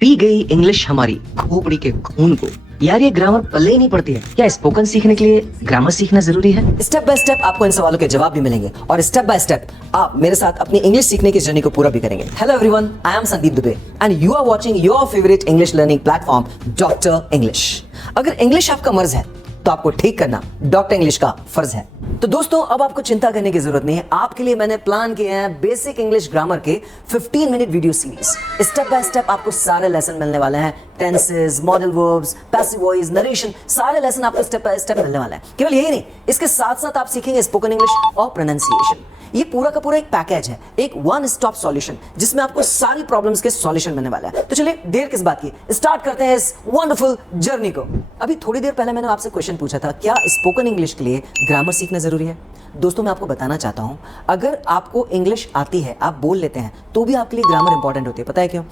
P गई English हमारी खोपड़ी के खून को। यार ये ग्रामर पल्ले ही नहीं पड़ती है क्या? स्पोकन सीखने के लिए ग्रामर सीखना जरूरी है? स्टेप बाय स्टेप आपको इन सवालों के जवाब भी मिलेंगे और स्टेप बाय स्टेप आप मेरे साथ अपनी इंग्लिश सीखने की जर्नी को पूरा भी करेंगे। Hello everyone, I am Sandeep Dubey and you are watching your favourite English learning platform doctor English. अगर इंग्लिश आपका मर्ज है तो आपको ठीक करना डॉक्टर इंग्लिश का फर्ज है। तो दोस्तों, अब आपको चिंता करने की जरूरत नहीं है। आपके लिए मैंने प्लान किए हैं बेसिक इंग्लिश ग्रामर के 15 minute video series. Step by step आपको सारे लेसन मिलने वाले हैं। Tenses, modal verbs, passive voice, narration, सारे लेसन आपको स्टेप बाय स्टेप मिलने वाले हैं। केवल यही नहीं, इसके साथ साथ आप सीखेंगे स्पोकन इंग्लिश और प्रोनाउंसिएशन। ये पूरा का पूरा एक पैकेज है, एक वन स्टॉप सॉल्यूशन, जिसमें आपको सारी प्रॉब्लम्स के सॉल्यूशन मिलने वाला है। तो चलिए देर किस बात की, स्टार्ट करते हैं इस वंडरफुल जर्नी को। अभी थोड़ी देर पहले मैंने आपसे क्वेश्चन पूछा था, क्या स्पोकन इंग्लिश के लिए ग्रामर सीखना जरूरी है? दोस्तों, मैं आपको बताना चाहता हूं, अगर आपको इंग्लिश आती है, आप बोल लेते हैं, तो भी आपके लिए ग्रामर इंपॉर्टेंट होती है। पता है क्यों?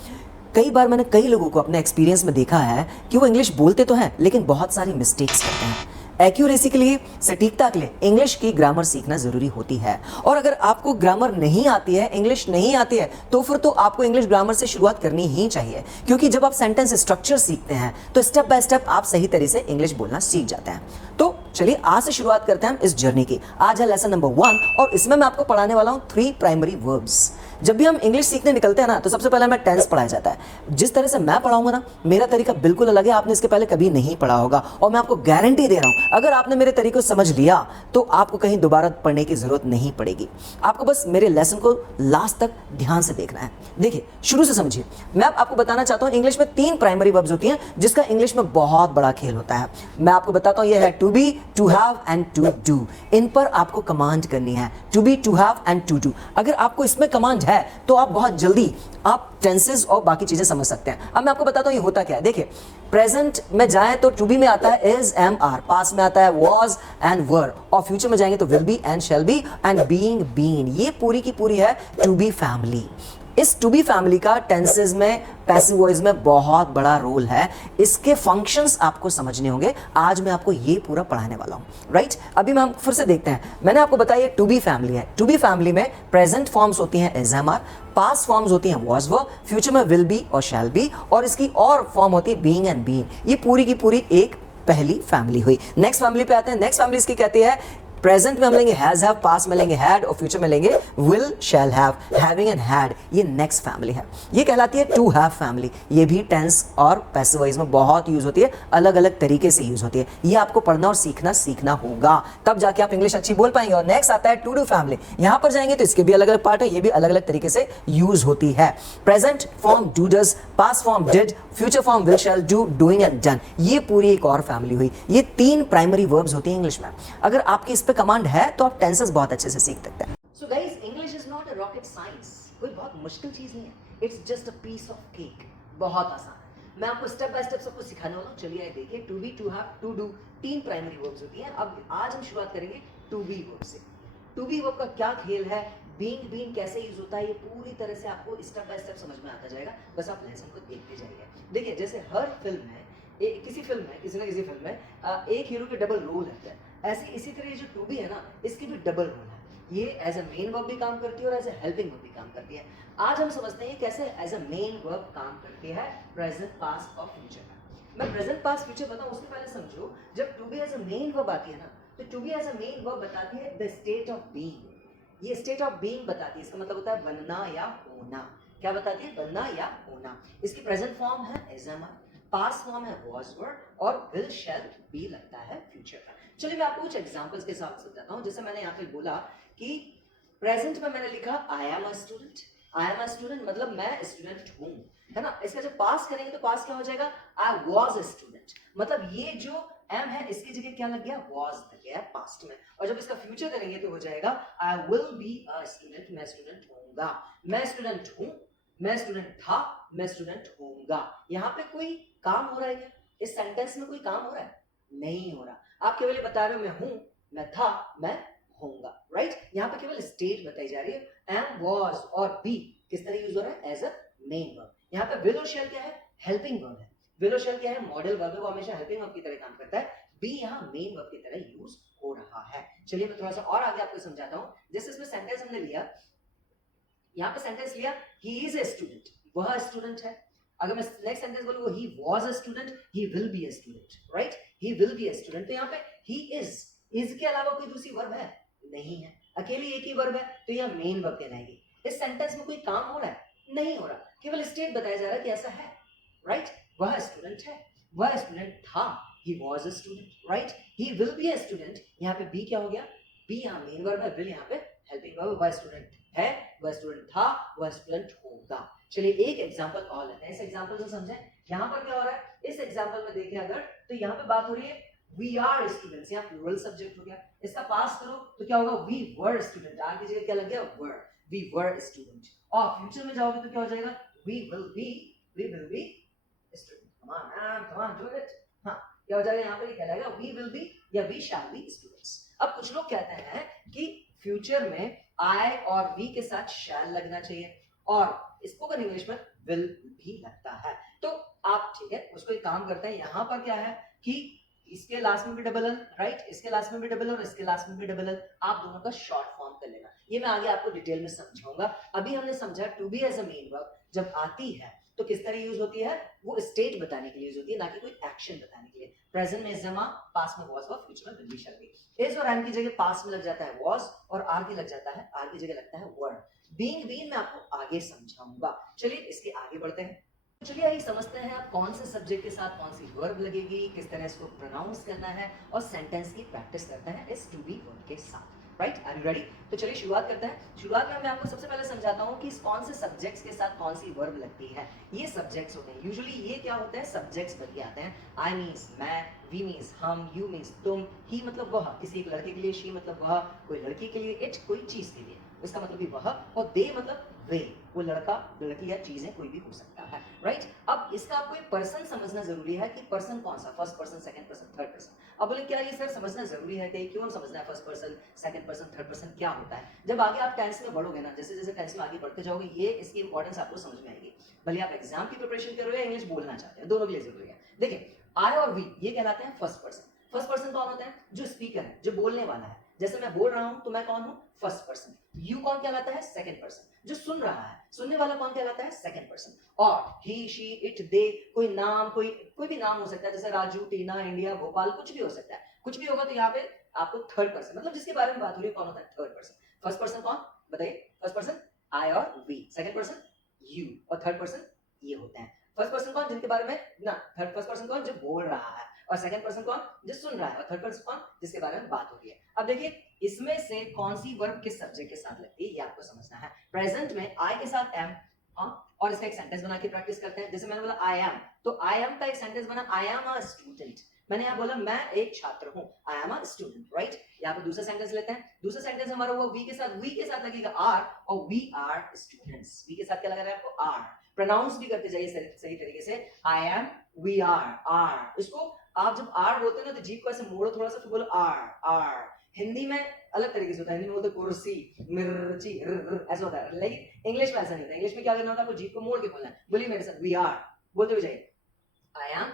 कई बार मैंने कई लोगों को अपने एक्सपीरियंस में देखा है कि वो इंग्लिश बोलते तो हैं लेकिन बहुत सारी मिस्टेक्स करते हैं। एक्यूरेसी के लिए, सटीकता के लिए इंग्लिश की ग्रामर सीखना जरूरी होती है। और अगर आपको ग्रामर नहीं आती है, इंग्लिश नहीं आती है, तो फिर तो आपको इंग्लिश ग्रामर से शुरुआत करनी ही चाहिए, क्योंकि जब आप सेंटेंस स्ट्रक्चर सीखते हैं तो स्टेप बाय स्टेप आप सही तरह से इंग्लिश बोलना सीख जाते हैं। तो चलिए आज से शुरुआत करते हैं हम इस जर्नी की। आज है लेसन नंबर 1 और इसमें मैं आपको पढ़ाने वाला हूं 3 प्राइमरी वर्ब्स। जब भी हम इंग्लिश सीखने निकलते हैं ना, तो सबसे पहले हमें टेंस पढ़ाया जाता है। जिस तरह से मैं पढ़ाऊंगा ना, मेरा तरीका बिल्कुल अलग है, आपने इसके पहले कभी नहीं पढ़ा होगा और मैं आपको गारंटी दे रहा हूं, अगर आपने मेरे तरीके को समझ लिया तो आपको कहीं दोबारा पढ़ने की जरूरत नहीं पड़ेगी। आपको बस मेरे लेसन को लास्ट तक ध्यान से देखना है। देखिए, शुरू से समझिए। मैं आपको बताना चाहता हूं, इंग्लिश में 3 प्राइमरी वर्ब्स होती हैं, जिसका इंग्लिश में बहुत बड़ा खेल होता है। मैं आपको बताता हूं, यह है to be, to have and to do. इन पर आपको कमांड करनी है, to be, to have and to do. अगर आपको इसमें कमांड है तो आप बहुत जल्दी आप टेंसेस और बाकी चीजें समझ सकते हैं। अब मैं आपको बताता हूं ये होता क्या है। देखिए, प्रेजेंट में जाएं तो टू बी में आता है इज, एम, आर, पास में आता है वाज एंड वर, और फ्यूचर में जाएंगे तो will be and shall be and being, been. ये पूरी की पूरी है टू बी फैमिली। इस टू बी फैमिली का टेंसेस में, पैसिव वॉइस में बहुत बड़ा रोल है। इसके फंक्शंस आपको समझने होंगे। आज मैं आपको ये पूरा पढ़ाने वाला हूं, राइट? अभी हम फिर से देखते हैं। मैंने आपको बताया टू बी फैमिली है। टू बी फैमिली में प्रेजेंट फॉर्म्स होती हैं is, am, are, past forms होती हैं वाज, वर, फ्यूचर में विल बी और शैल बी, और इसकी और फॉर्म होती है बीइंग एंड बीइंग। ये पूरी की पूरी एक पहली फैमिली हुई। नेक्स्ट फैमिली पे आते हैं। नेक्स्ट फैमिली इसकी कहती है, प्रेजेंट में हम लेंगे हैज, हैव, पास्ट में लेंगे हैड और फ्यूचर में लेंगे will, shall have, having and had. ये नेक्स्ट फैमिली है। ये कहलाती है टू हैव फैमिली। ये भी टेंस और पैसिव वॉइस में बहुत यूज होती है, अलग अलग तरीके से यूज होती है। ये आपको पढ़ना और सीखना होगा, तब जाके आप इंग्लिश अच्छी बोल पाएंगे। और नेक्स्ट आता है टू डू फैमिली। यहां पर जाएंगे तो इसके भी अलग अलग पार्ट है, ये भी अलग अलग तरीके से यूज होती है। Present form do, does, past form did, future form will, shall, do, doing and done. ये पूरी एक और फैमिली हुई। ये 3 प्राइमरी वर्ब्स होती हैं इंग्लिश में। अगर आपकी इस पे कमांड है तो आप टेंसेस बहुत अच्छे से सीख सकते हैं। So guys, English is not a rocket science. कोई बहुत मुश्किल चीज नहीं है। It's just a piece of cake. बहुत आसान है। मैं आपको स्टेप बाय स्टेप सब कुछ सिखाने वाला हूं। चलिए देखिए, to be, to have, to do, 3 primary verbs होती हैं। अब आज हम शुरुआत करेंगे टू बी वर्ब से। टू बी वर्ब का क्या खेल है, बीइंग, बीइंग कैसे यूज होता है, ये पूरी तरह से आपको स्टेप बाय स्टेप समझ में आता जाएगा। बस आप लेसन को देखते जाइए। देखिए, जैसे हर फिल्म में, किसी फिल्म में, किसी ना किसी फिल्म में एक हीरो के डबल रोल रहता है। ऐसे इसी तरह जो टू बी है ना, इसकी भी डबल रोल है। ये एज अ मेन वर्ब भी काम करती है और एज अ हेल्पिंग वर्ब भी काम करती है। आज हम समझते हैं कैसे एज अ मेन वर्ब काम करती है प्रेजेंट, पास्ट और फ्यूचर में। मैं प्रेजेंट, पास्ट, फ्यूचर बताऊं उससे पहले समझो, जब to be as a main verb आती है ना, तो to be as a main verb बताती है द स्टेट ऑफ बीइंग। ये स्टेट ऑफ बीइंग बताती है। इसका मतलब होता है बनना या होना। क्या बताती है? बनना या होना। इसकी प्रेजेंट फॉर्म है is, am, are, past form है वाज, वर, और विल, शैल, बी लगता है फ्यूचर का। चलिए मैं आपको कुछ एग्जांपल्स के साथ समझाता हूं। जैसे मैंने यहां पे बोला कि प्रेजेंट में मैंने लिखा आई am a student. I am a student मतलब मैं स्टूडेंट हूं, है ना? इसका जब पास करेंगे तो पास क्या हो जाएगा? I was a student. मतलब ये जो एम है इसकी जगह क्या लग गया? वाज लग गया पास्ट में। और जब इसका फ्यूचर करेंगे तो हो जाएगा आई विल बी अ स्टूडेंट। मैं स्टूडेंट होऊंगा। मैं स्टूडेंट हूं, मैं स्टूडेंट था, मैं स्टूडेंट होऊंगा। यहां पे कोई काम हो रहा है क्या? इस सेंटेंस में कोई काम हो रहा है? नहीं हो रहा। आप केवल बता रहे हो मैं हूं, मैं था, मैं होऊंगा, राइट? यहां पे केवल स्टेट बताई जा रही है। एम, वाज और बी किस तरह यूज हो रहा है? As a main verb. यहां पे विल और शैल क्या है? हेल्पिंग वर्ब है। विल और शैल क्या है? मॉडल वर्ब है, वो हमेशा हेल्पिंग वर्ब की तरह काम करता है। बी यहां मेन वर्ब की तरह यूज हो रहा है। चलिए मैं थोड़ा सा और आगे आपको समझाता हूं। जैसे इसमें सेंटेंस हमने लिया, यहां पे सेंटेंस लिया ही इज ए स्टूडेंट, वह स्टूडेंट है। अगर मैं नेक्स्ट सेंटेंस बोलूंगा he was a student, he will be a student, right? He will be a student, तो यहाँ पे ही इज के अलावा कोई दूसरी वर्ब है नहीं है, अकेली एक ही वर्ब है, तो यहाँ मेन वर्ब कहलाएगी। इस सेंटेंस में कोई काम हो रहा है नहीं हो रहा, केवल स्टेट बताया जा रहा है कि ऐसा है, राइट? वह स्टूडेंट है, वह स्टूडेंट था, he was a student, right? He will be a student, यहाँ पे बी क्या हो गया, बी यहाँ मेन वर्ब है, विल यहाँ पे हेल्पिंग वर्ब, वह स्टूडेंट है, वह स्टूडेंट था, वह स्टूडेंट होगा। चलिए एक एग्जांपल और लेते हैं, इस एग्जांपल से समझें यहाँ पर क्या हो रहा है। इस एग्जांपल में देखें अगर, तो यहाँ पे बात हो रही है वी आर स्टूडेंट्स, यहाँ प्लूरल सब्जेक्ट हो गया, इसका पास करो तो क्या होगा, वी वर स्टूडेंट, आर की जगह क्या लग गया, वर, वी वर स्टूडेंट। और फ्यूचर में जाओगे तो क्या हो जाएगा, we will be student, come on do it. हाँ, क्या हो जाएगा यहाँ पर, कहलाएगा वी विल बी या वी शैल बी स्टूडेंट्स। अब कुछ लोग कहते हैं कि फ्यूचर में आई और वी के साथ शैल लगना चाहिए, और स्पोकन इंग्लिश में विल भी लगता है, तो आप ठीक है उसको एक काम करते हैं, यहाँ पर क्या है कि इसके लास्ट में भी डबल एल, राइट? इसके लास्ट में भी डबल और इसके लास्ट में भी डबल एल, आप दोनों का शॉर्ट फॉर्म कर लेना। ये मैं आगे आपको डिटेल में समझाऊंगा। अभी हमने समझा to be as a main verb जब आती है तो किस तरह यूज होती है, वो स्टेट बताने के लिए यूज होती है, ना कि कोई एक्शन बताने के लिए। प्रेजेंट में जमा, पास्ट में वाज, फ्यूचर में will B, shall be. Is और एम की जगह पास्ट में लग जाता है वाज, और आर की लग जाता है, आर की जगह लगता है वर। बीइंग मैं आपको आगे समझाऊंगा। चलिए इसके आगे बढ़ते हैं। तो चलिए आइए समझते हैं आप कौन से सब्जेक्ट के साथ कौन सी वर्ब लगेगी, किस तरह इसको प्रोनाउंस करना है, और सेंटेंस की प्रैक्टिस करते हैं इस टू बी वर्ब के साथ। Right, are you ready? तो चलिए शुरुआत करते हैं। शुरुआत में मैं आपको सबसे पहले समझाता हूँ कि कौन से सब्जेक्ट्स के साथ कौन सी वर्ब लगती है। ये सब्जेक्ट्स होते हैं, यूजुअली ये क्या होते हैं, सब्जेक्ट्स बन के आते हैं। आई मीन्स मैं, वी मीन्स हम, यू मीन्स तुम, ही मतलब वह, किसी एक लड़के के लिए शी मतलब वह, कोई लड़की के लिए इट, कोई चीज के लिए इसका मतलब भी वह, और दे मतलब वे, वो लड़का लड़की या चीजें कोई भी हो सकता है। राइट, अब इसका आपको एक पर्सन समझना जरूरी है कि पर्सन कौन सा, first person, second person, third person. अब बोले क्या ये सर समझना जरूरी है कि क्यों समझना है first person, second person, third person क्या होता है? जब आगे आप टेंस में बढ़ोगे ना, जैसे जैसे टेंस में आगे बढ़ते जाओगे, ये इसकी इंपॉर्टेंस आपको समझ में आएगी। भले आप एग्जाम की प्रिपरेशन कर रहे हो या इंग्लिश बोलना चाहते हैं, दोनों के लिए जरूरी है। देखिए आई और वी ये कहलाते हैं फर्स्ट पर्सन। फर्स्ट पर्सन कौन होता है, जो स्पीकर है, जो बोलने वाला है। जैसे मैं बोल रहा हूं तो मैं कौन हूं, फर्स्ट पर्सन। यू कौन कहलाता है, सेकंड पर्सन। जो सुन रहा है, सुनने वाला कौन कहलाता है, सेकंड पर्सन। और ही, शी, इट, दे, कोई नाम, कोई भी नाम हो सकता है, जैसे राजू, टीना, इंडिया, भोपाल, कुछ भी हो सकता है। कुछ भी होगा तो यहाँ पे आपको थर्ड पर्सन, मतलब जिसके बारे में बात हो रही है कौन होता है, थर्ड पर्सन। फर्स्ट पर्सन कौन बताइए, फर्स्ट पर्सन आई और वी, सेकंड पर्सन यू, और थर्ड पर्सन ये होते हैं। फर्स्ट पर्सन कौन, जिनके बारे में ना, थर्ड फर्स्ट पर्सन कौन, जो बोल रहा है, और सेकंड पर्सन कौन, जो सुन रहा है, और थर्ड पर्सन कौन, जिसके बारे में बात हो रही है। अब देखिए इसमें से कौन सी वर्ब किस सब्जेक्ट के साथ लगती है ये आपको समझना है। प्रेजेंट में आई के साथ एम, और इसका एक सेंटेंस बना के प्रैक्टिस करते हैं। जैसे मैंने बोला आई एम, तो आई एम का एक सेंटेंस बना, आई एम अ स्टूडेंट। मैंने यहाँ बोला मैं एक छात्र हूँ, आई एम अ स्टूडेंट, राइट? यहाँ पे दूसरा सेंटेंस लेते हैं। दूसरा सेंटेंस हमारा हुआ वी के साथ लगेगा आर, और वी आर स्टूडेंट्स। वी के साथ क्या लगा रहा है आपको, आर। प्रोनाउंस भी करते जाइए सही तरीके से, I am, we are, are. इसको आप जब आर बोलते हैं ना तो जीभ को ऐसे मोड़ो थोड़ा सा, फिर बोलो आर, आर। हिंदी में अलग तरीके से होता है, हिंदी में बोलते कुर्सी, मिर्ची, ऐसा होता है, लेकिन इंग्लिश में ऐसा नहीं होता। इंग्लिश में क्या करना होता है, आपको जीभ को मोड़ के बोलना है। बोलिए मेरे साथ, वी आर, बोलते हुए जाइए, I am,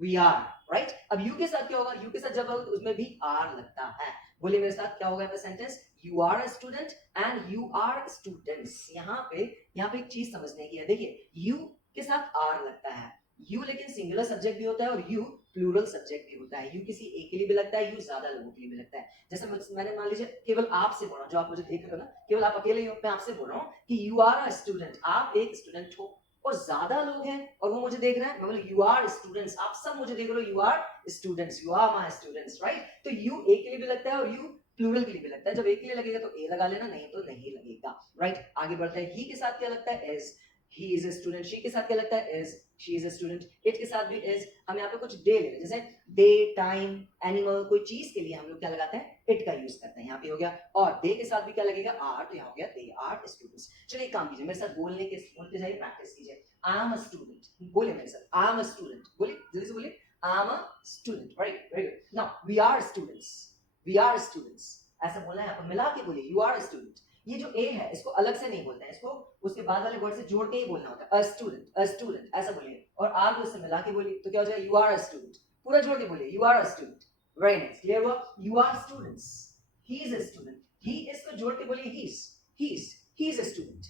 we are, right? अब यू के साथ क्या होगा, यू के साथ जब होगा तो उसमें भी आर लगता है। बोलिए मेरे साथ, क्या होगा sentence, you are a student and you are students. यहाँ पे एक चीज समझने की है। देखिए यू के साथ आर लगता है, यू लेकिन सिंगुलर सब्जेक्ट भी होता है और यू प्लूरल सब्जेक्ट भी होता है। यू किसी एक के लिए भी लगता है, यू ज्यादा लोगों के लिए भी लगता है। जैसे मैंने मान लीजिए केवल आपसे बोल रहा हूँ, जो आप मुझे देख रहे हो ना, केवल आप अकेले ही हो, मैं आपसे बोल रहा हूँ कि यू आर अ स्टूडेंट, आप एक स्टूडेंट हो, और ज्यादा लोग हैं और वो मुझे देख रहे हैं, मैं बोला यू आर स्टूडेंट्स, आप सब मुझे देख रहे हो, you are students, you are my students, right? तो यू एक के लिए भी लगता है और यू प्लूरल के लिए भी लगता है। जब एक के लिए लगेगा तो ए लगा लेना, नहीं तो नहीं लगेगा, राइट? आगे बढ़ते हैं। ही के साथ क्या लगता है, is, he is a student। she के साथ क्या लगता है, is, she is a student। it के साथ भी is। हम यहाँ पे कुछ डे ले, जैसे डे, टाइम, एनिमल, कोई चीज के लिए हम लोग क्या लगाते हैं, it का यूज करते हैं, यहाँ पे हो गया। और दे के साथ भी क्या लगेगा, आर, तो यहाँ हो गया दे आर स्टूडेंट्स। चलिए काम कीजिए मेरे साथ, बोलते जाइए, प्रैक्टिस कीजिए। आई एम अ स्टूडेंट, बोलिए मेरे साथ, आई एम अ स्टूडेंट, बोलिए जल्दी से बोलिए, I am a student, right? Very good. Now we are students, we are students, ऐसा बोलना है आपको, मिला के बोलिए, यू आर स्टूडेंट। ये जो ए है इसको अलग से नहीं बोलते हैं, इसको उसके बाद वाले वर्ड से जोड़ के ही बोलना होता है, अ स्टूडेंट ऐसा बोलिए, और आर को इससे मिला के बोलिए, तो क्या हो जाएगा, यू आर अ स्टूडेंट। पूरा जोड़ के बोलिए, you are a student. Very nice, clear हुआ? You are students, he is a student, he इसको जोड़ के बोलिए, he is a student,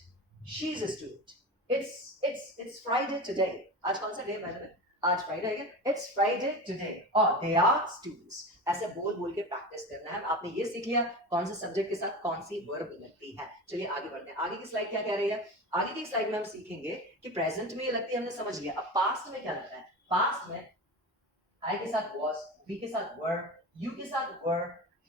she is a student, It's Friday today. आज कौन सा डे है by the way? आज फ्राइडे है क्या? It's Friday today. और they are students. ऐसे बोल बोल के प्रैक्टिस करना है. आपने ये सीख लिया कौन से सब्जेक्ट के साथ कौन सी वर्ब लगती है. चलिए आगे बढ़ते हैं. आगे की स्लाइड क्या कह रही है? आगे की स्लाइड में हम सीखेंगे कि प्रेजेंट में ये लगती है, हमने समझ लिया. अब पास्ट में क्या लगता है? पास्ट में I के साथ was, we के साथ were, you के साथ were,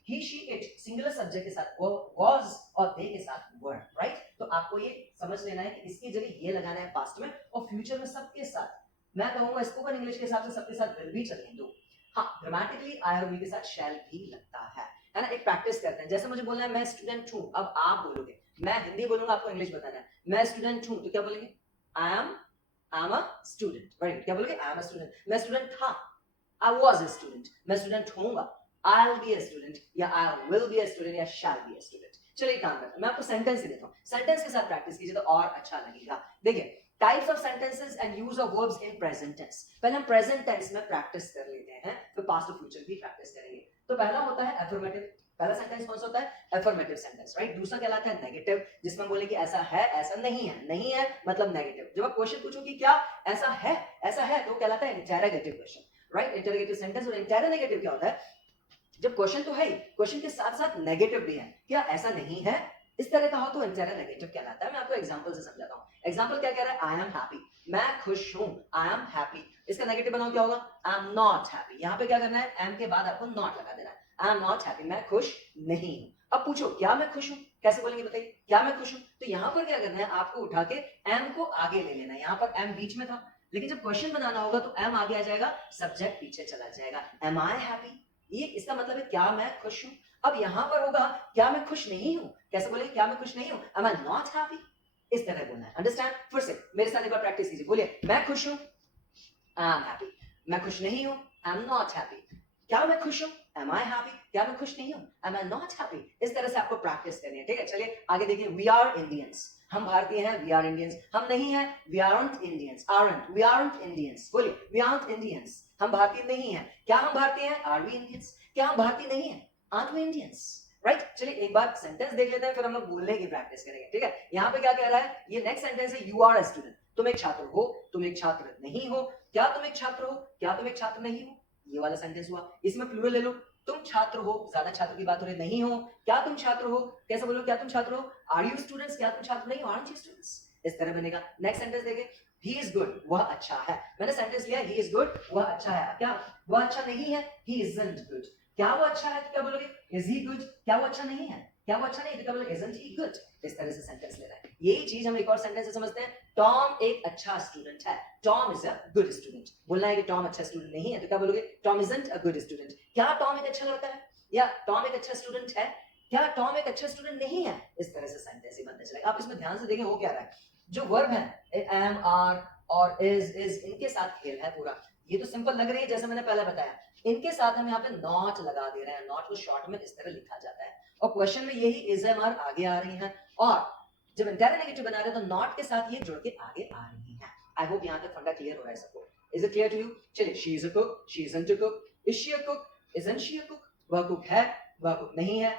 he she it singular subject के साथ was और they के साथ were, right? तो आपको ये समझ लेना है कि इसकी जगह ये लगाना है पास्ट में और फ्यूचर में सबके साथ. मैं कहूंगा स्पोकन इंग्लिश के हिसाब से सबके साथ will भी चलेंगे दो. हाँ, ग्रामेटिकली I और we के साथ shall भी लगता है ना. एक प्रैक्टिस करते हैं. जैसे मुझे बोलना है मैं स्टूडेंट हूँ, अब आप बोलोगे, मैं हिंदी बोलूंगा, आपको इंग्लिश बताना है. मैं स्टूडेंट हूँ तो क्या बोलेंगे? I am a student. Right? क्या बोलोगे? I am a student. मैं स्टूडेंट था, I was a student. मैं स्टूडेंट होऊंगा, I'll be a student, या I will be a student, या shall be a student. चलिए काम करते हैं. मैं आपको सेंटेंस ही देता हूँ. सेंटेंस के साथ प्रैक्टिस कीजिए तो और अच्छा लगेगा. देखिए, types of sentences and use of verbs in present tense. पहले हम प्रेजेंट टेंस में प्रैक्टिस कर लेते हैं, फिर पास्ट और फ्यूचर भी प्रैक्टिस करेंगे. तो पहला होता है अफर्मेटिव. पहला सेंटेंस कौन सा होता है? Affirmative sentence, right. दूसरा कहलाता है नेगेटिव, जिसमें बोले कि ऐसा है, ऐसा नहीं है. नहीं है मतलब नेगेटिव. जब आप क्वेश्चन पूछो कि क्या ऐसा है तो कहलाता है interrogative question, right. Interrogative sentence. और इंटरोगेटिव क्या होता है? जब क्वेश्चन तो है ही, क्वेश्चन के साथ साथ नेगेटिव भी है, क्या ऐसा नहीं है, इस तरह का हो तो इंटरोगेटिव कहलाता है. मैं आपको एग्जांपल से समझाता हूं. एग्जांपल क्या कह रहा है? आई एम हैप्पी, मैं खुश हूं. आई एम हैप्पी. इसका नेगेटिव बनाओ क्या होगा? आई एम नॉट हैप्पी. यहां पे क्या करना है? एम के बाद आपको नॉट लगा देना है. आई एम नॉट हैप्पी, मैं खुश नहीं हूं. अब पूछो क्या मैं खुश हूं? कैसे बोलेंगे बताइए? क्या मैं खुश हूं? तो यहां पर क्या करना है? आपको उठा के एम को आगे ले लेना है. यहां पर एम बीच में था, लेकिन जब क्वेश्चन बनाना होगा तो एम आगे आ जाएगा, सब्जेक्ट पीछे चला जाएगा. एम आई हैप्पी, ये इसका मतलब है क्या मैं खुश हूं. अब यहां पर होगा क्या मैं खुश नहीं हूं. कैसे बोलेंगे? क्या मैं खुश नहीं हूं. Am I not happy. इस तरह बोलना है. अंडरस्टैंड? फिर से मेरे साथ एक बार प्रैक्टिस कीजिए. बोलिए मैं खुश हूं, आई एम हैप्पी. मैं खुश नहीं हूं, आई एम नॉट हैप्पी. क्या मैं खुश हूं? Am I happy. क्या मैं खुश नहीं हूं? Am I not happy. इस तरह से आपको प्रैक्टिस करनी है. ठीक है, चलिए आगे देखिए. वी आर इंडियंस, हम भारतीय हैं. वी आर इंडियंस, हम नहीं हैं. We aren't Indians. Aren't, we aren't Indians. बोलिए वी आरंट इंडियंस. हम भारतीय नहीं हैं. क्या हम भारतीय हैं? Are we Indians. क्या हम भारतीय नहीं हैं? Aren't we Indians, right. चलिए एक बार सेंटेंस देख लेते हैं, फिर हम लोग बोलने की प्रैक्टिस करेंगे. ठीक है, यहाँ पे क्या कह रहा है? ये नेक्स्ट सेंटेंस है. यू आर अ स्टूडेंट, तुम एक छात्र हो, तुम एक छात्र नहीं हो. क्या तुम एक छात्र हो? क्या तुम एक छात्र नहीं हो? ये वाला सेंटेंस हुआ. इसमें प्लूरल ले लो. तुम छात्र हो, ज्यादा छात्र की बात हो रही. नहीं हो, क्या तुम छात्र हो? कैसे बोलो? क्या तुम छात्र हो? Are you students? क्या तुम छात्र नहीं हो? Aren't you students? इस तरह बनेगा. नेक्स्ट सेंटेंस देखिए. ही इज गुड, वह अच्छा है. मैंने सेंटेंस लिया ही इज गुड, वह अच्छा है. क्या वह अच्छा नहीं है? ही इजंट गुड. क्या वो अच्छा है तो क्या बोलोगे? Is he good. क्या वो अच्छा नहीं है? क्या वो अच्छा नहीं तो क्या बोलोगे? Isn't he good. इस तरह से सेंटेंस लेना है. यही चीज हम एक और सेंटेंस से समझते हैं. टॉम एक अच्छा स्टूडेंट है. Tom is a good student. बोलना है कि टॉम अच्छा स्टूडेंट नहीं है तो क्या बोलोगे? Tom isn't a good student. क्या टॉम एक अच्छा लड़का है? या टॉम एक अच्छा स्टूडेंट है? क्या टॉम एक अच्छा स्टूडेंट नहीं है? इस तरह से सेंटेंस ही बनते चलेगा. आप इसमें ध्यान से देखें हो क्या रहा है. जो वर्ब है एम, आर और इज, इनके साथ खेल है पूरा. ये तो सिंपल लग रही है जैसे मैंने पहले बताया. इनके साथ हम यहाँ पे नॉट लगा दे रहे हैं. नॉट को शॉर्ट में इस तरह लिखा जाता है और क्वेश्चन में यही इज, एम, आर आगे आ रही हैं. और जब इंटरोगेटिव बना रहे हैं तो नॉट के साथ ये जुड़ के आगे आ रही हैं. आई होप यहाँ तक फंडा क्लियर हो रहा है सबको. Is it clear to you? चलिए. She is a cook, she isn't a cook. Is she a cook, isn't she a cook. वह कुक है, वह कुक नहीं है.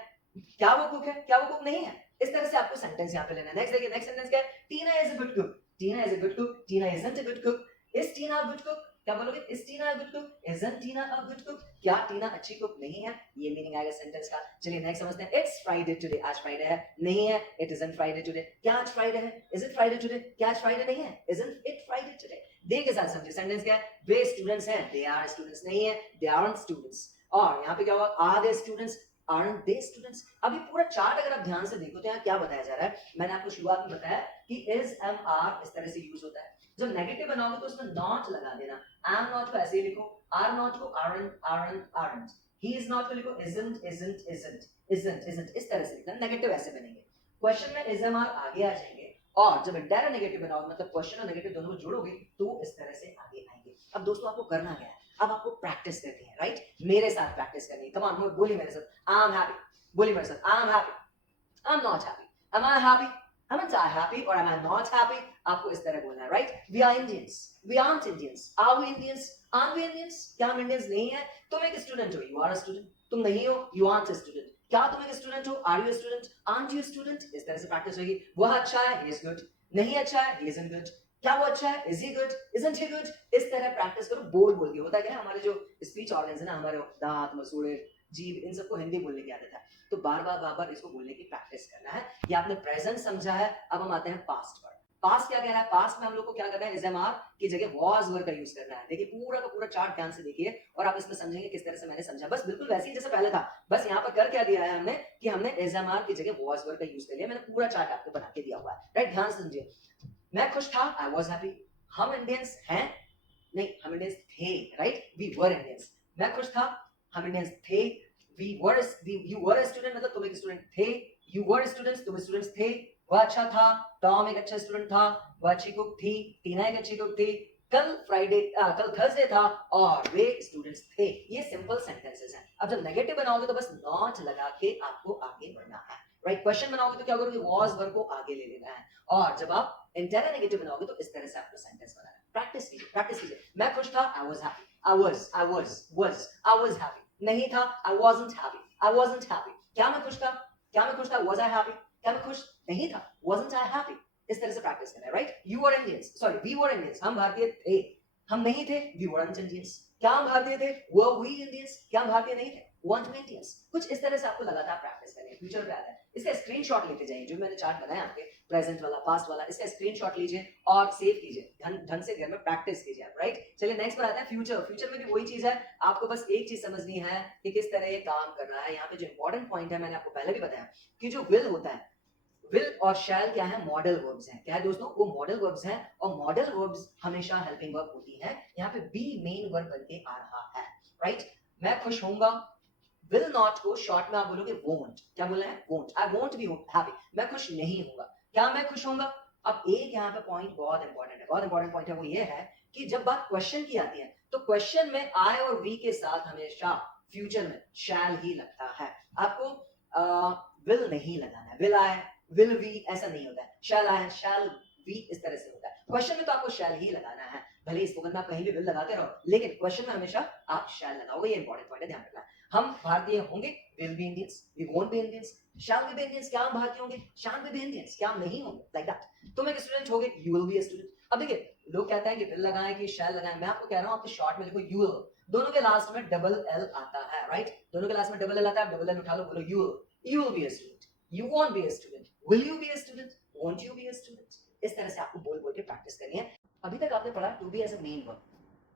क्या वो कुक है? क्या वो कुक नहीं है? इस तरह से आपको सेंटेंस यहाँ पे लेना है. नेक्स्ट देखिए. नेक्स्ट सेंटेंस क्या है? Tina is a good cook. Tina is a good cook. Tina isn't a good cook. Is Tina a good cook? क्या बोलोगे? Is Tina a good cook? Isn't Tina a good cook? क्या Tina अच्छी cook नहीं है? ये meaning आएगा sentence का. चलिए नेक्स्ट समझते हैं. इट्स फ्राइडे टुडे, आज फ्राइडे है. नहीं है. It isn't Friday today. क्या आज फ्राइडे है? Is it Friday today? क्या आज फ्राइडे नहीं है? Isn't it Friday today? दे के साथ समझिए. सेंटेंस क्या है? वे स्टूडेंट्स हैं. दे आर स्टूडेंट्स नहीं है. They aren't students. और यहाँ पे क्या होगा? Are they students, aren't they students? अभी पूरा चार्ट अगर आप ध्यान से देखो तो यहाँ क्या बताया जा रहा है. मैंने आपको शुरुआत में बताया कि is, am, are इस तरह से यूज होता है. जब नेगेटिव बनाओगे तो उसमें नॉट लगा देना. am not को ऐसे ही लिखो. are not को aren't. he is not को लिखो isn't. इस तरह से लिखना. नेगेटिव ऐसे बनेंगे. क्वेश्चन में is, am, are आगे आ जाएंगे. और जब इंडायरेक्ट नेगेटिव बनाओगे मतलब क्वेश्चन और नेगेटिव दोनों को जोड़ोगे तो इस तरह से आगे आएंगे. अब दोस्तों आपको करना क्या है? अब आपको प्रैक्टिस करनी है, राइट. मेरे साथ प्रैक्टिस करनी है. कम ऑन, बोलिए मेरे साथ. I am happy. बोलिए मेरे साथ. I am happy. I am not happy. Am I happy? Am I happy और एम आई नॉट हैप्पी? आपको इस तरह बोलना है, right. We are Indians. We aren't Indians. Are we Indians? Aren't we Indians? क्या हम इंडियंस नहीं है? तुम एक स्टूडेंट हो. You are a student. तुम नहीं हो. You aren't a student. क्या तुम एक स्टूडेंट हो? Are you a student? Aren't you a student? इस तरह से प्रैक्टिस होगी. वह अच्छा है. He is good. नहीं अच्छा है, he isn't good. क्या वो अच्छा है, is he good, isn't he good? इस तरह प्रैक्टिस करो बोल बोल के। होता क्या है, हमारे जो स्पीच ऑर्गन्स है ना, हमारे दांत, मसूड़े, जीभ, इन सबको हिंदी बोलने की आदत है, तो बार बार इसको बोलने की प्रैक्टिस करना है। ये आपने प्रेजेंट समझा है, अब हम आते हैं पास्ट पर। पास्ट क्या कह रहा है, पास्ट में हम लोग को क्या करना है, एसएमआर की जगह वॉज वर्ड का यूज करना है। देखिए पूरा का पूरा चार्ट ध्यान से देखिए और आप इसमें समझेंगे किस तरह से मैंने समझा। बस बिल्कुल वैसे ही जैसे पहले था, बस यहाँ पर कर क्या दिया है हमने कि हमने एसएमआर की जगह वॉज वर्ड का यूज कर लिया। मैंने पूरा चार्ट आपको बना के दिया हुआ है, राइट? ध्यान से समझिए। मैं खुश था, आई वॉज हैप्पी। हम इंडियंस हैं, नहीं हम इंडियंस थे, राइट? We were Indians. मैं खुश था, हम इंडियंस थे। यू वर स्टूडेंट, मतलब तुम एक स्टूडेंट थे। यू वर स्टूडेंट्स, तुम स्टूडेंट्स थे। वह अच्छा था, टॉम एक अच्छा स्टूडेंट था। वह अच्छी कुक थी, टीना एक अच्छी कुक थी। कल थर्सडे था और वे स्टूडेंट्स थे। ये सिंपल सेंटेंसेस हैं। अब जब नेगेटिव बनाओगे तो बस नॉट लगा के आपको आगे बढ़ना है, राइट? क्वेश्चन बनाओगे तो क्या करोगे, वॉज वर्ब को आगे ले लेना है। और जब आप इंटेरोगेटिव बनाओगे तो इस तरह से आपको सेंटेंस बनाना है। प्रैक्टिस कीजिए, प्रैक्टिस कीजिए। मैं खुश था, I was happy. I was happy. नहीं था, आई वाजंट हैप्पी। क्या मैं खुश था, वाज आई हैप्पी? क्या मैं खुश नहीं था, वाजंट आई हैप्पी? इस तरह से प्रैक्टिस करना है, right? You were Indians, sorry we were Indians, हम भारतीय थे। हम नहीं थे, वी वरंट इंडियंस। क्या हम भारतीय थे, वर वी इंडियंस? क्या हम भारतीय नहीं थे, वरंट वी इंडियंस? कुछ इस तरह से आपको लगातार प्रैक्टिस करनी है। फ्यूचर पे आता है, इसका स्क्रीनशॉट लेते जाइए। जो मैंने चार्ट बनाया आपके प्रेजेंट वाला, पास्ट वाला, इसका स्क्रीनशॉट लीजिए और सेव कीजिए। ढंग से घर में प्रैक्टिस कीजिए आप, राइट? चलिए नेक्स्ट पर आता है फ्यूचर। फ्यूचर में भी वही चीज है, आपको बस एक चीज समझनी है कि किस तरह ये काम कर रहा है। यहाँ पे जो इंपॉर्टेंट पॉइंट है, मैंने आपको पहले भी बताया कि जो विल होता है, विल और शैल क्या है, मॉडल वर्ब्स हैं। क्या है दोस्तों, वो मॉडल वर्ब्स हैं और मॉडल वर्ब्स हमेशा हेल्पिंग वर्ब होती है। यहाँ पे बी मेन वर्ब बनके आ रहा है, राइट? मैं खुश होऊंगा, विल नॉट को शॉर्ट में आप बोलोगे वोंट। क्या बोला है, won't. I won't be happy, मैं खुश नहीं होऊंगा। क्या मैं खुश होऊंगा? अब एक यहाँ पे पॉइंट बहुत इंपॉर्टेंट है, बहुत इंपॉर्टेंट पॉइंट है। वो ये है कि जब बात क्वेश्चन की आती है तो क्वेश्चन में आई और वी के साथ हमेशा फ्यूचर में शैल ही लगता है। आपको विल नहीं लगाना है। विल आई, विल वी ऐसा नहीं होता है। शैल आई, शैल वी इस तरह से होता है। क्वेश्चन में तो आपको शैल ही लगाना है। भले स्पोकन में आप कहीं भी विल लगाते रहो, लेकिन क्वेश्चन में हमेशा आप शैल लगाओगे। ये इंपॉर्टेंट पॉइंट है, ध्यान रखना। हम भारतीय होंगे, will be Indians, we won't be Indians. Shall we be Indians, क्या हम भारतीय होंगे, शैल वी बी इंडियंस, क्या हम नहीं होंगे, लाइक दैट। तुम एक स्टूडेंट होगे, you will be a student. अब देखिए लोग कहते हैं कि विल लगाएं कि शैल लगाएं, मैं आपको कह रहा हूं आपके शॉर्ट में लिखो यू विल। दोनों के लास्ट में डबल एल आता है, राइट? दोनों के लास्ट में डबल एल आता है, डबल एल उठा लो, बोलो you will. You will be a student, you won't be a student, will you B a student, won't you B a student? इस तरह से आपको बोल बोल के प्रैक्टिस करनी है। अभी तक आपने पढ़ा to be as a main verb.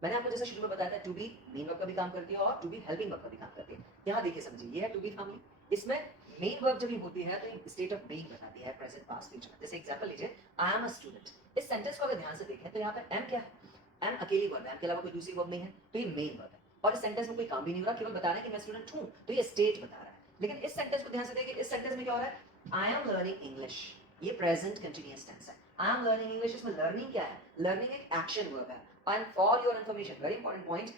मैंने आपको जैसे शुरू में बताया था टू बी मेन वर्ब का भी काम करती है और टू बी हेल्पिंग वर्ब का भी काम करती है। यहाँ देखिए समझिए, ये है टू बी फैमिली। इसमें मेन वर्ब जब भी होती है तो स्टेट ऑफ बीइंग बताती है, प्रेजेंट पास्ट फ्यूचर। जैसे एग्जांपल लीजिए, आई एम अ स्टूडेंट। इस सेंटेंस को अगर ध्यान से देखें तो यहाँ पे एम क्या है, एम अकेली वर्ब है, एम के अलावा कोई दूसरी वर्ब नहीं है, तो ये मेन वर्ब है। और इस सेंटेंस में कोई काम भी नहीं हो रहा, केवल बता रहे हैं कि मैं स्टूडेंट हूँ, तो ये स्टेट बता रहा है। लेकिन इस सेंटेंस को ध्यान से देखिए, इस सेंटेंस में क्या हो रहा है, आई एम लर्निंग इंग्लिश। ये प्रेजेंट कंटिन्यूअस टेंस है। आई एम लर्निंग इंग्लिश, इसमें लर्निंग क्या है, लर्निंग एक एक्शन वर्ब है। And for your information, very important point,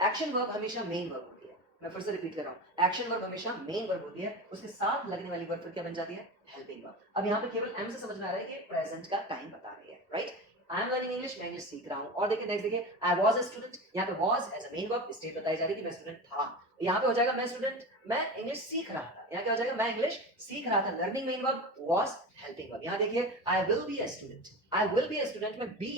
action verb हमेशा मेन वर्ब होती है। मैं फिर से रिपीट कर रहा हूं, एक्शन वर्ब हमेशा मेन वर्ब होती है, उसके साथ लगने वाली वर्ब फिर क्या बन जाती है, हेल्पिंग वर्ब। अब यहाँ पे केवल एम से समझ में आ रहा है कि प्रेजेंट का टाइम बता रही है, right? I am learning English, मैं इंग्लिश सीख रहा हूं। और देखिए नेक्स्ट देखिए, आई वाज अ स्टूडेंट। यहाँ पे was as a main verb state बताई जा रही है कि मैं स्टूडेंट था। यहाँ पे हो जाएगा मैं स्टूडेंट, मैं इंग्लिश सीख रहा था। यहाँ क्या हो जाएगा, मैं इंग्लिश सीख रहा था। Learning main verb, was helping verb. यहाँ देखिए, I will be a student. I will be a student में बी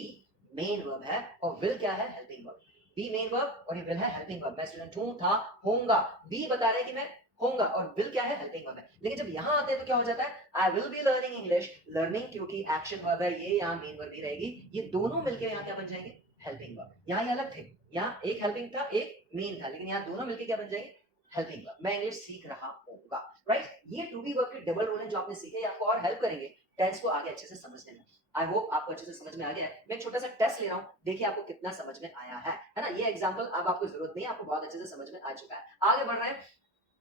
मेन वर्ब है और विल क्या है, helping verb. Be main verb और ये विल है हेल्पिंग वर्ब। मैं स्टूडेंट हूं, था, होऊंगा। बी बता रहे हैं कि मैं होऊंगा और विल क्या है, हेल्पिंग वर्ब है। लेकिन जब यहां आते हैं तो क्या हो जाता है, आई will be learning English. Learning क्योंकि एक्शन वर्ब है, ये यहां मेन वर्ब ही रहेगी। ये दोनों मिलकर यहां क्या बन जाएंगे, हेल्पिंग वर्ब। यहां ये अलग थे, यहां एक हेल्पिंग था, एक मेन था, लेकिन यहां दोनों मिलकर क्या बन जाएंगे, हेल्पिंग वर्ब। मैं इंग्लिश सीख रहा होऊंगा, राइट? ये टू बी वर्ब के डबल रोल हैं जो आपने सीखे, आपको और हेल्प करेंगे टेंस को आगे अच्छे से समझने में। आई होप आपको अच्छे से समझ में आ गया है। मैं एक छोटा सा टेस्ट ले रहा हूं, देखिए आपको कितना समझ में आया है ना? ये एग्जांपल अब आपको जरूरत नहीं है, आपको बहुत अच्छे से समझ में आ चुका है। आगे बढ़ रहे हैं,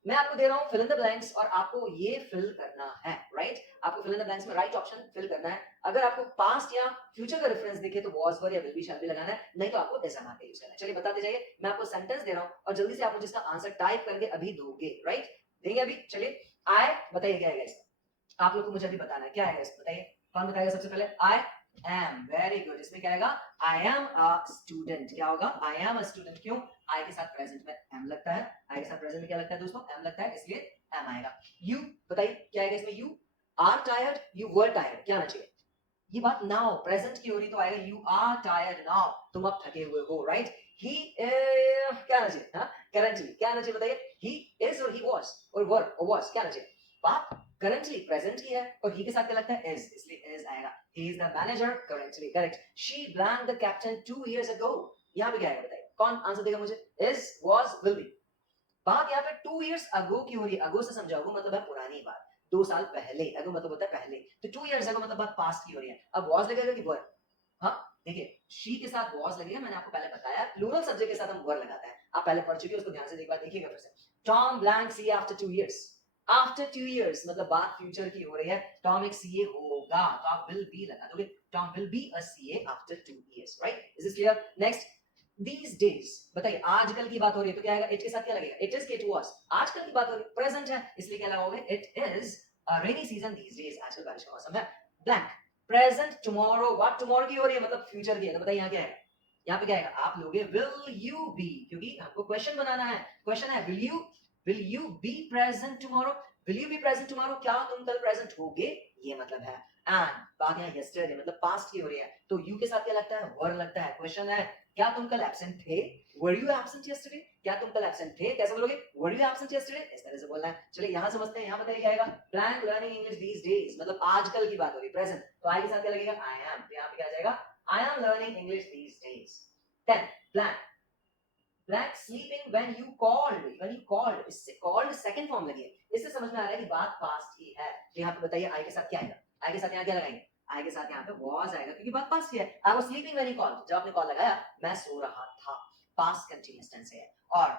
मैं आपको दे रहा हूं फिल इन द ब्लैंक्स और आपको ये फिल करना है, राइट? आपको फिल इन द ब्लैंक्स में राइट ऑप्शन फिल करना है। अगर आपको पास्ट या फ्यूचर का रेफरेंस दिखे तो वाज वर या विल बी शैल बी लगाना है, नहीं तो आपको एसएमआर का यूज करना है। चलिए बताते जाइए, मैं आपको सेंटेंस दे रहा हूं और जल्दी से आप मुझे इसका आंसर टाइप करके अभी दोगे, राइट? देंगे अभी? चलिए आई, बताइए क्या है इसका, आप लोग को मुझे अभी बताना है क्या है इसका, बताइए कौन बताएगा सबसे पहले। I am, very good. इसमें क्या आएगा, आई एम अ स्टूडेंट। क्या होगा, आई एम अ स्टूडेंट। क्यों, आई के साथ प्रेजेंट में एम लगता है, आई के साथ प्रेजेंट में क्या लगता है दोस्तों, एम लगता है, इसलिए एम आएगा। यू, बताइए क्या आएगा इसमें, you are tired, you were tired, क्या आना चाहिए, ये बात नाउ प्रेजेंट की हो रही तो आएगा यू आर टायर्ड नाउ, तुम अब थके हुए हो, राइट। ही क्या आना चाहिए, हाँ करंटली क्या आना चाहिए बताइए, ही इज और ही वाज और वर्ब और वाज क्या आना चाहिए, बात करंटली प्रेजेंट की है और ही के साथ क्या लगता है इज, इसलिए इज आएगा। He is the manager currently, correct. She blanked the captain 2 years ago, यहां पे क्या आएगा बताइए, कौन आंसर देगा मुझे, इज वाज विल बी। बात यहाँ पे 2 years ago की हो रही है, अगो से समझाओ, मतलब है पुरानी बात, 2 साल पहले, अगो मतलब होता है पहले, तो 2 years ago मतलब बात पास्ट की हो रही है। अब वाज लगेगा कि वर, हाँ देखिए शी के साथ वाज लगेगा, मैंने आपको पहले बताया प्लूरल सब्जेक्ट के साथ हम वर लगाते हैं, आप पहले पढ़ चुके हो, उसको ध्यान से एक बार देखिएगा फिर से। टॉम ब्लैंक सी आफ्टर 2 years, आफ्टर 2 years मतलब बात फ्यूचर की हो रही है, टॉम एक सीए होगा तो आप विल बी लगा दोगे, Tom will be a CA after 2 years, right. Is this clear? Next, these days बताइए, आजकल की बात हो रही है तो क्या आएगा, इट के साथ क्या लगेगा, इट इज के, इट वाज, आजकल की बात हो रही है, प्रेजेंट है इसलिए क्या लगाओगे, it is rainy season these days, आजकल बारिश का मौसम है। ब्लैंक, प्रेजेंट टुमारो, बात टुमारो की हो रही है मतलब फ्यूचर की है, तो बताइए यहाँ क्या है, यहाँ पे क्या आएगा, आप लोगे विल यू बी, क्योंकि हमको क्वेश्चन बनाना है, क्वेश्चन है will you be present tomorrow, will you be present tomorrow, क्या तुम कल प्रेजेंट होगे, ये मतलब है। एंड बात यहाँ यस्टरडे मतलब पास्ट की हो रही है, तो यू के साथ क्या लगता है, वर लगता है, क्वेश्चन है क्या तुम कल एब्सेंट थे, वर यू एब्सेंट यस्टरडे, क्या तुम कल एब्सेंट थे, कैसे बोलोगे, वर यू एब्सेंट यस्टरडे, इस तरह से बोलना है। चलिए यहां समझते हैं, यहां बताइए क्या आएगा, blank learning English these days मतलब आजकल की बात हो रही है, प्रेजेंट, तो आई के साथ क्या लगेगा, आई एम, तो यहां पे क्या आ जाएगा, I am learning English these days. 10 blank, blank sleeping when you called, इससे कॉल्ड सेकंड फॉर्म लगी है, इससे समझ में आ रहा है कि बात पास्ट की है। तो यहां पे बताइए आई के साथ क्या आएगा, आई के साथ यहां क्या लगाएंगे, आई के साथ यहाँ पे was आएगा क्योंकि बात पास्ट की है। I was sleeping when he called, जब आपने कॉल लगाया मैं सो रहा था, पास्ट कंटीन्यूअस टेंस है। और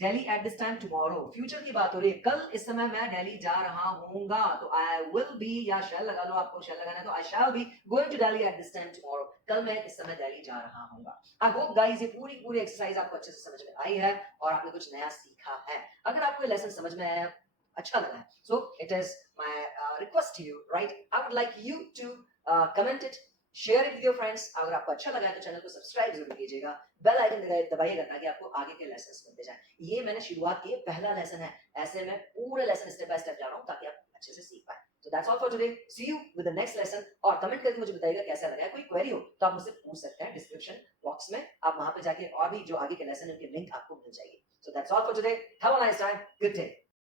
Delhi at this time tomorrow, future की बात हो रही है, कल इस समय मैं दिल्ली जा रहा हूंगा, तो आई विल बी या शैल लगा लो, आपको शैल लगाना है तो I shall be going to Delhi at this time tomorrow, कल मैं इस समय दिल्ली जा रहा हूंगा। आई होप गाइस ये पूरी एक्सरसाइज आपको अच्छे से समझ में आई है और आपने कुछ नया सीखा है। अगर आपको ये लेसन समझ में आया, अच्छा लगा है, so it is my request to you, right? I would like you to comment it, share it with your friends। अगर आपको अच्छा लगा है तो चैनल को सब्सक्राइब जरूर कीजिएगा, बेल आइकन दबाइएगा ताकि आपको आगे के लेसन्स मिलते जाएं। ये मैंने शुरुआत की है, पहला लेसन है, ऐसे में पूरे लेसन स्टेप बाय स्टेप जा रहा हूं ताकि आप अच्छे से सीख पाए। So that's all for today. See you with the next lesson। और कमेंट करके मुझे बताइएगा कैसा लगा, कोई क्वेरी हो तो आप मुझसे पूछ सकते हैं, डिस्क्रिप्शन बॉक्स में आप वहां पे जाके और भी जो आगे के लेसन है उनकी लिंक आपको मिल जाएगी। So that's all for today. Have a nice time. Good day.